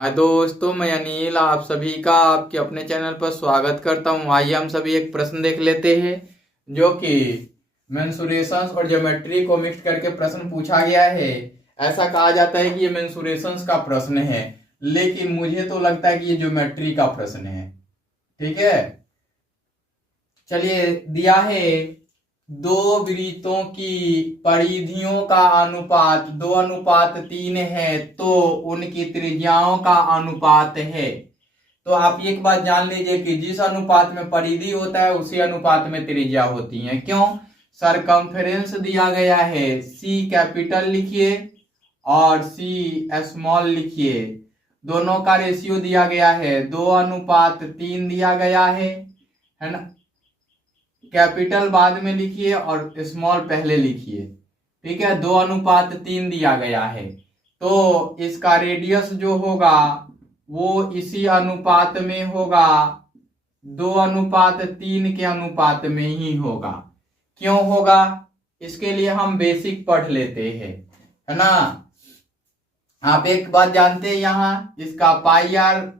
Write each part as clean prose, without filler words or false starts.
दोस्तों, मैं अनिल आप सभी का आपके अपने चैनल पर स्वागत करता हूं। आइए हम सभी एक प्रश्न देख लेते हैं जो कि मेंसुरेशंस और ज्योमेट्री को मिक्स करके प्रश्न पूछा गया है। ऐसा कहा जाता है कि ये मेंसुरेशंस का प्रश्न है, लेकिन मुझे तो लगता है कि ये ज्योमेट्री का प्रश्न है। ठीक है, चलिए। दिया है दो वृत्तों की परिधियों का अनुपात 2:3 है, तो उनकी त्रिज्याओं का अनुपात है। तो आप एक बात जान लीजिए कि जिस अनुपात में परिधि होता है उसी अनुपात में त्रिज्या होती है। क्यों? सरकमफेरेंस दिया गया है, सी कैपिटल लिखिए और सी स्मॉल लिखिए। दोनों का रेशियो दिया गया है 2:3 दिया गया है ना। कैपिटल बाद में लिखिए और स्मॉल पहले लिखिए। ठीक है, 2:3 दिया गया है, तो इसका रेडियस जो होगा वो इसी अनुपात में होगा, 2:3 के अनुपात में ही होगा। क्यों होगा? इसके लिए हम बेसिक पढ़ लेते हैं, है ना। आप एक बात जानते हैं, यहां इसका पाई आर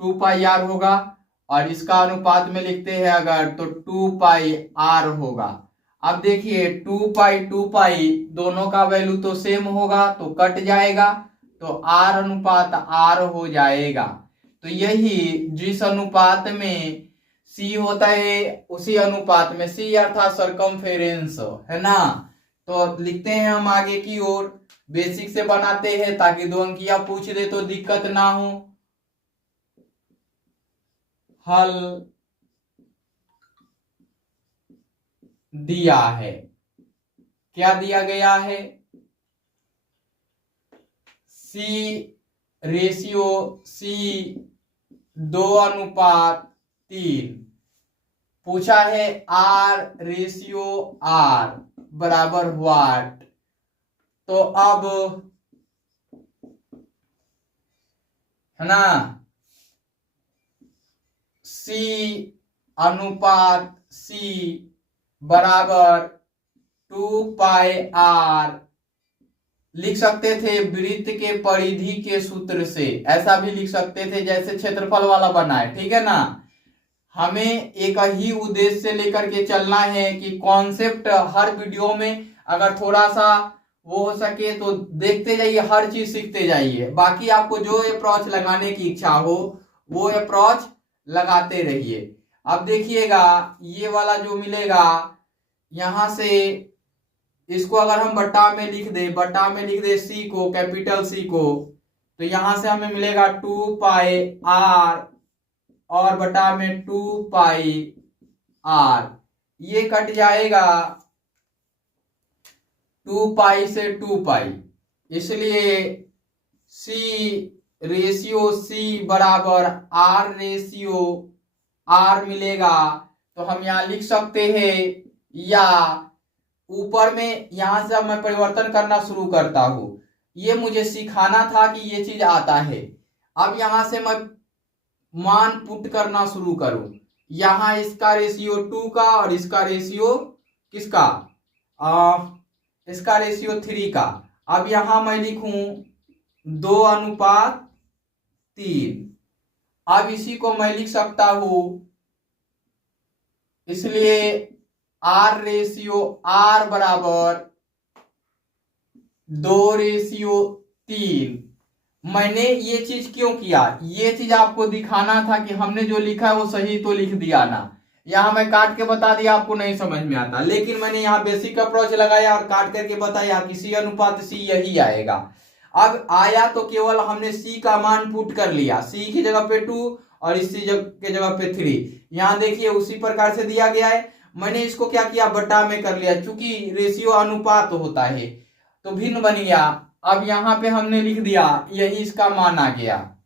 2πr होगा और इसका अनुपात में लिखते हैं अगर तो 2πr होगा। अब देखिए 2π दोनों का वैल्यू तो सेम होगा तो कट जाएगा, तो r अनुपात r हो जाएगा। तो यही जिस अनुपात में c होता है उसी अनुपात में c अर्थात सरकमफेरेंस, है ना। तो लिखते हैं हम आगे की ओर, बेसिक से बनाते हैं ताकि 2 अंकिया पूछ दे तो दिक्कत ना हो। हल दिया है, क्या दिया गया है? C रेशियो C 2:3 पूछा है, R रेशियो R बराबर व्हाट। तो अब है ना, C अनुपात C बराबर 2πr लिख सकते थे वृत्त के परिधि के सूत्र से। ऐसा भी लिख सकते थे जैसे क्षेत्रफल वाला बना है, ठीक है ना। हमें एक ही उद्देश्य से लेकर के चलना है कि कॉन्सेप्ट हर वीडियो में अगर थोड़ा सा वो हो सके तो देखते जाइए, हर चीज सीखते जाइए। बाकी आपको जो अप्रोच लगाने की इच्छा हो वो अप्रोच लगाते रहिए। अब देखिएगा ये वाला जो मिलेगा, यहां से इसको अगर हम बटा में लिख दे सी को, कैपिटल सी को, तो यहां से हमें मिलेगा 2πr और बटा में 2πr, ये कट जाएगा 2π से 2π, इसलिए C रेशियो C बराबर R रेशियो R मिलेगा। तो हम यहां लिख सकते हैं, या ऊपर में यहां से मैं परिवर्तन करना शुरू करता हूं। ये मुझे सिखाना था कि ये चीज आता है। अब यहां से मैं मान पुट करना शुरू करूं, यहां इसका रेशियो 2 का और इसका रेशियो किसका, इसका रेशियो 3 का। अब यहां मैं लिखूं 2:3। अब इसी को मैं लिख सकता हूं, इसलिए R रेशियो R बराबर 2:3। मैंने ये चीज क्यों किया, ये चीज आपको दिखाना था कि हमने जो लिखा है वो सही तो लिख दिया ना। यहां मैं काट के बता दिया, आपको नहीं समझ में आता, लेकिन मैंने यहाँ बेसिक अप्रोच लगाया और काट करके बताया कि C अनुपात C यही आएगा। अब आया तो केवल हमने C का मान पुट कर लिया, C की जगह पे 2 और इस C के जगह पे 3। यहाँ देखिए उसी प्रकार से दिया गया है, मैंने इसको क्या किया, बटा में कर लिया, चूंकि रेशियो अनुपात होता है तो भिन्न बन गया। अब यहाँ पे हमने लिख दिया, यही इसका मान आ गया।